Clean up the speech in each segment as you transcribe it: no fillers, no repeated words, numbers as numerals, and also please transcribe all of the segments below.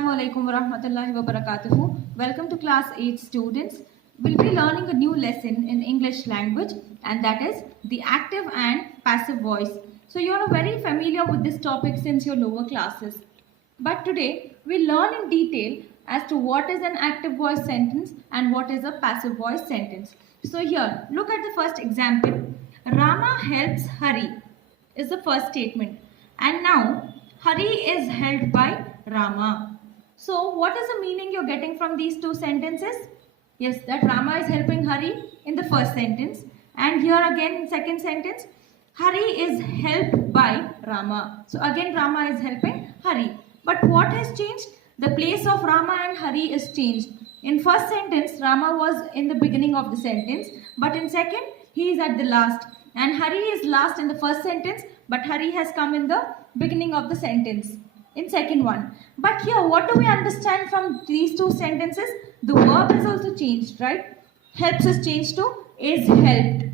Assalamu alaikum wa rahmatullahi wa barakatuhu. Welcome to class 8 students. We'll be learning a new lesson in English language, and that is the active and passive voice. So you're very familiar with this topic since your lower classes. But today we'll learn in detail as to what is an active voice sentence and what is a passive voice sentence. So here, look at the first example. Rama helps Hari is the first statement. And now Hari is held by Rama. So what is the meaning you're getting from these two sentences? Yes, that Rama is helping Hari in the first sentence. And here again in second sentence, Hari is helped by Rama. So again Rama is helping Hari. But what has changed? The place of Rama and Hari is changed. In first sentence, Rama was in the beginning of the sentence. But in second, he is at the last. And Hari is last in the first sentence. But Hari has come in the beginning of the sentence. In second one. But here, what do we understand from these two sentences? The verb is also changed, right? Helps is changed to is helped.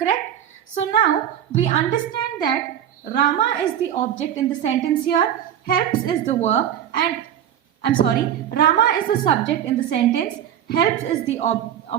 Correct? So now, we understand that Rama is the object in the sentence here. Helps is the verb and Rama is the subject in the sentence. Helps is the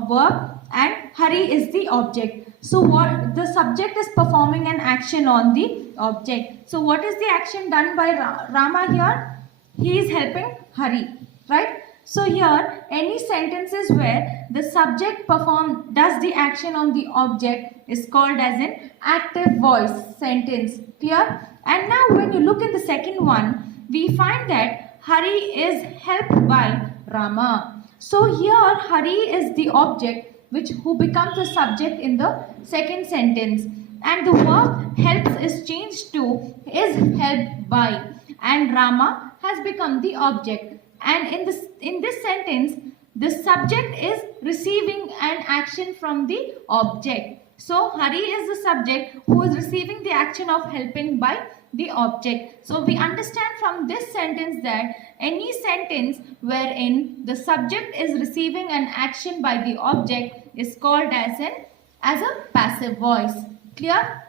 verb and Hari is the object. So what the subject is performing an action on the object. So what is the action done by Rama here? He is helping Hari, right? So here any sentences where the subject does the action on the object is called as an active voice sentence. Clear? And now when you look at the second one, we find that Hari is helped by Rama. So here Hari is the object who becomes the subject in the second sentence, and the verb helps is changed to is helped by, and Rama has become the object. And in this sentence, the subject is receiving an action from the object. So Hari is the subject who is receiving the action of helping by the object. So we understand from this sentence that any sentence wherein the subject is receiving an action by the object is called as a passive voice. Clear?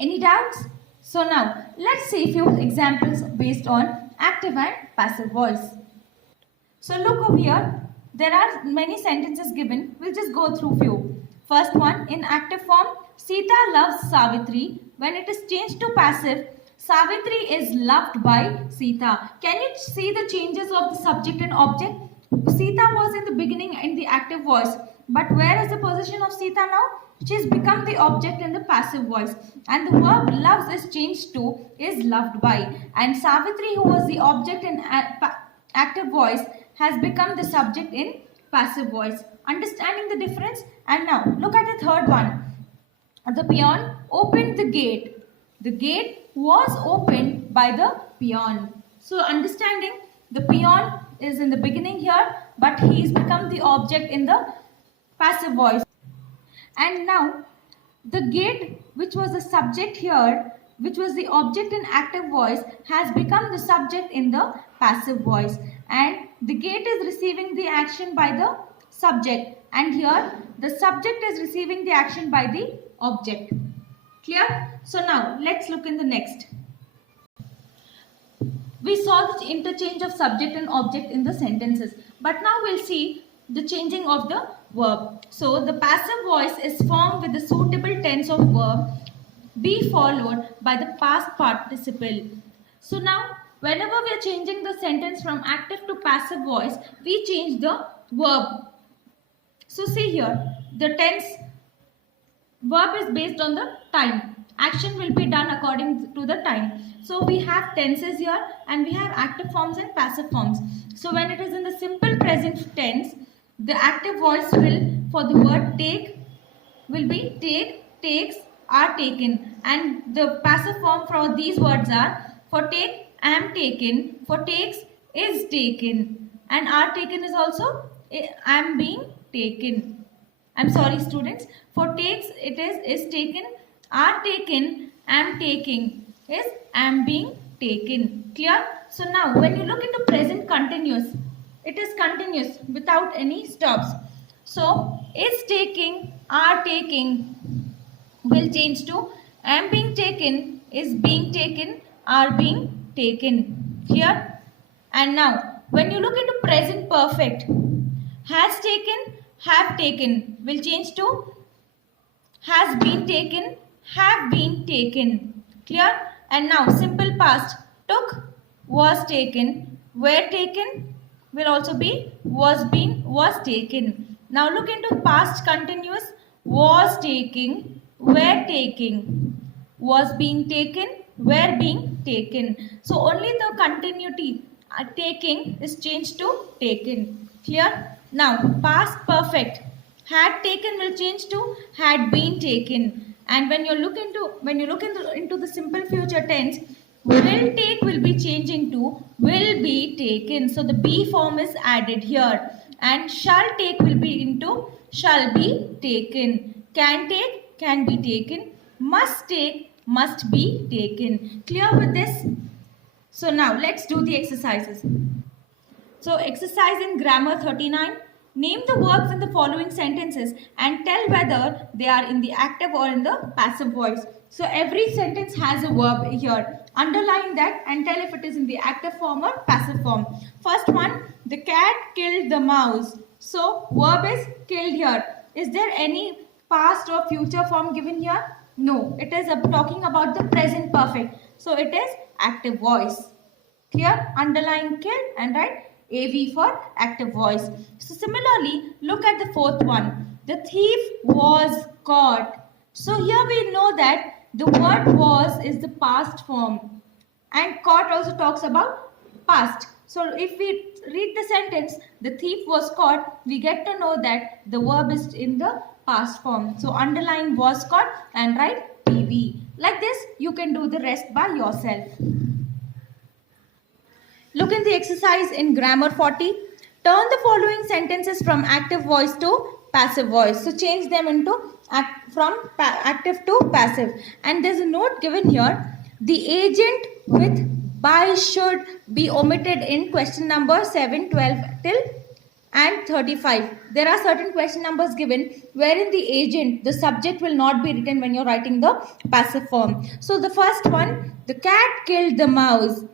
Any doubts? So now let's see a few examples based on active and passive voice. So look over here. There are many sentences given. We'll just go through few. First one, in active form, Sita loves Savitri. When it is changed to passive, Savitri is loved by Sita. Can you see the changes of the subject and object? Sita was in the beginning in the active voice. But where is the position of Sita now? She has become the object in the passive voice. And the verb loves is changed to is loved by. And Savitri, who was the object in active voice, has become the subject in passive voice. Understanding the difference? And now look at the third one. The peon opened the gate. The gate was opened by the peon. So understanding, the peon is in the beginning here, but he has become the object in the passive voice. And now the gate, which was the subject here, which was the object in active voice, has become the subject in the passive voice. And the gate is receiving the action by the subject. And here the subject is receiving the action by the object. Clear? So now let's look in the next. We saw the interchange of subject and object in the sentences. But now we'll see the changing of the verb. So the passive voice is formed with the suitable tense of verb be followed by the past participle. So now whenever we are changing the sentence from active to passive voice, we change the verb. So see here, the tense verb is based on the time. Action will be done according to the time. So we have tenses here and we have active forms and passive forms. So when it is in the simple present tense, the active voice will, for the word take, will be take, takes, are taken. And the passive form for these words are, for take, am taken, for takes, is taken. And are taken is also, am being taken. I'm sorry students, for takes it is taken, are taken, am taking, is am being taken. Clear? So now when you look into present continuous, it is continuous without any stops. So is taking, are taking will change to am being taken, is being taken, are being taken. Clear? And now, when you look into present perfect, has taken, have taken will change to has been taken, have been taken. Clear? And now, simple past, took, was taken, were taken will also be was been, was taken. Now look into past continuous, was taking, were taking, was being taken, were being taken. So only the continuity taking is changed to taken. Clear? Now past perfect, had taken will change to had been taken. And when you look into the simple future tense, will take will be changing to will be taken. So the be form is added here. And shall take will be into shall be taken. Can take, can be taken. Must take, must be taken. Clear with this? So now let's do the exercises. So exercise in grammar 39. Name the verbs in the following sentences and tell whether they are in the active or in the passive voice. So every sentence has a verb here. Underline that and tell if it is in the active form or passive form. First one, the cat killed the mouse. So verb is killed here. Is there any past or future form given here? No, it is talking about the present perfect. So it is active voice. Clear? Underline killed and write AV for active voice. So similarly, look at the fourth one. The thief was caught. So here we know that the word was is the past form. And caught also talks about past. So if we read the sentence, the thief was caught, we get to know that the verb is in the past form. So underline was caught and write AV. Like this, you can do the rest by yourself. Look in the exercise in grammar 40. Turn the following sentences from active voice to passive voice. So change them into from active to passive. And there's a note given here. The agent with by should be omitted in question number 7, 12 till and 35. There are certain question numbers given wherein the agent, the subject will not be written when you're writing the passive form. So the first one, the cat killed the mouse.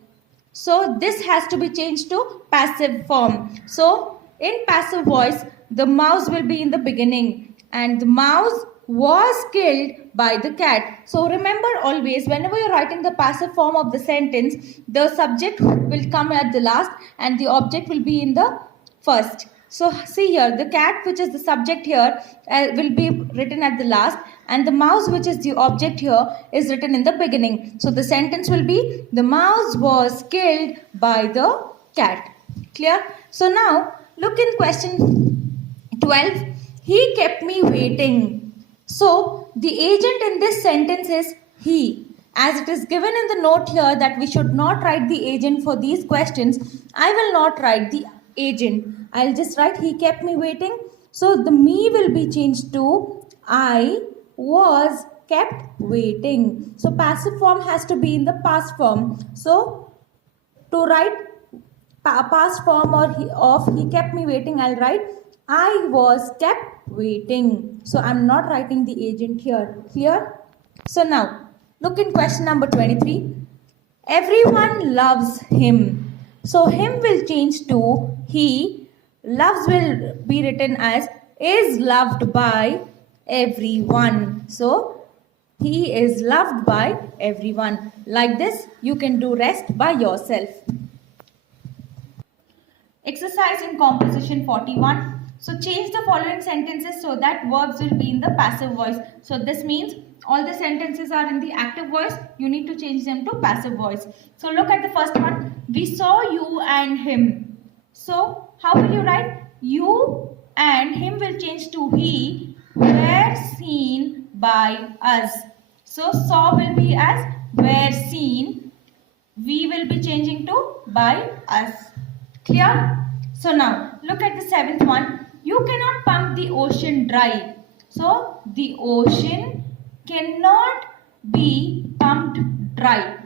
So this has to be changed to passive form. So in passive voice, the mouse will be in the beginning and the mouse was killed by the cat. So remember always, whenever you're writing the passive form of the sentence, the subject will come at the last and the object will be in the first. So see here, the cat, which is the subject here, will be written at the last, and the mouse, which is the object here, is written in the beginning. So the sentence will be, the mouse was killed by the cat. Clear? So now look in question 12. He kept me waiting. So the agent in this sentence is he. As it is given in the note here that we should not write the agent for these questions, I will not write the agent. I'll just write he kept me waiting. So the me will be changed to I was kept waiting. So passive form has to be in the past form. So to write past form of he kept me waiting, I'll write I was kept waiting. So I'm not writing the agent here. Clear? So now look in question number 23. Everyone loves him. So him will change to he. Loves will be written as is loved by everyone. So he is loved by everyone. Like this, you can do rest by yourself. Exercise in composition 41. So change the following sentences so that verbs will be in the passive voice. So this means all the sentences are in the active voice. You need to change them to passive voice. So look at the first one. We saw you and him. So how will you write? You and him will change to he were seen by us. So saw will be as were seen. We will be changing to by us. Clear? So now look at the seventh one. You cannot pump the ocean dry. So the ocean cannot be pumped dry.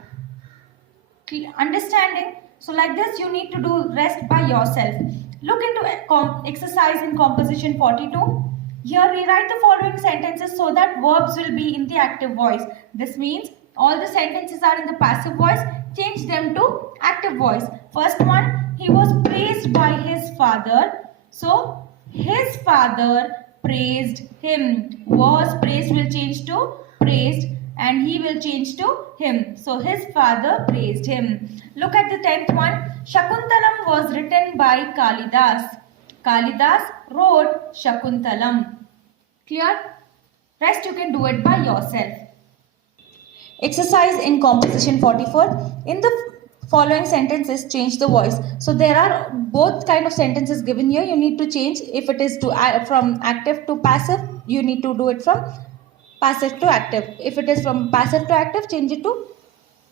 Understanding? So like this, you need to do rest by yourself. Look into exercise in composition 42. Here rewrite the following sentences so that verbs will be in the active voice. This means all the sentences are in the passive voice. Change them to active voice. First one, he was praised by his father. So his father praised him. Was praised will change to praised, and he will change to him. So his father praised him. Look at the 10th one. Shakuntalam was written by Kalidas. Kalidas wrote Shakuntalam. Clear? Rest you can do it by yourself. Exercise in composition 44. In the following sentences, change the voice. So there are both kind of sentences given here. You need to change. If it is from active to passive, you need to do it from passive to active. If it is from passive to active, change it to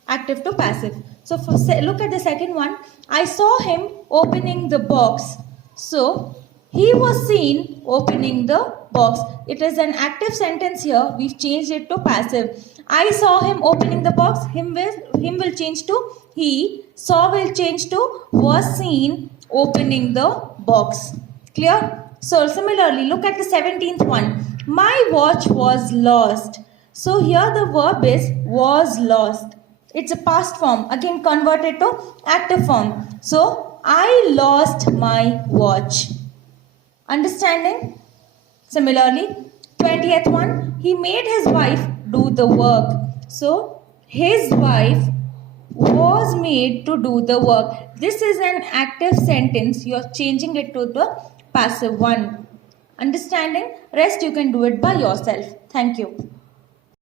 active to passive. So look at the second one. I saw him opening the box. So he was seen opening the box. It is an active sentence here. We've changed it to passive. I saw him opening the box. Him will change to he. Saw will change to was seen opening the box. Clear? So similarly, look at the 17th one. My watch was lost. So here the verb is was lost. It's a past form. Again converted to active form. So I lost my watch. Understanding? Similarly, 20th one. He made his wife do the work. So his wife was made to do the work. This is an active sentence. You are changing it to the passive one. Understanding? Rest you can do it by yourself. Thank you.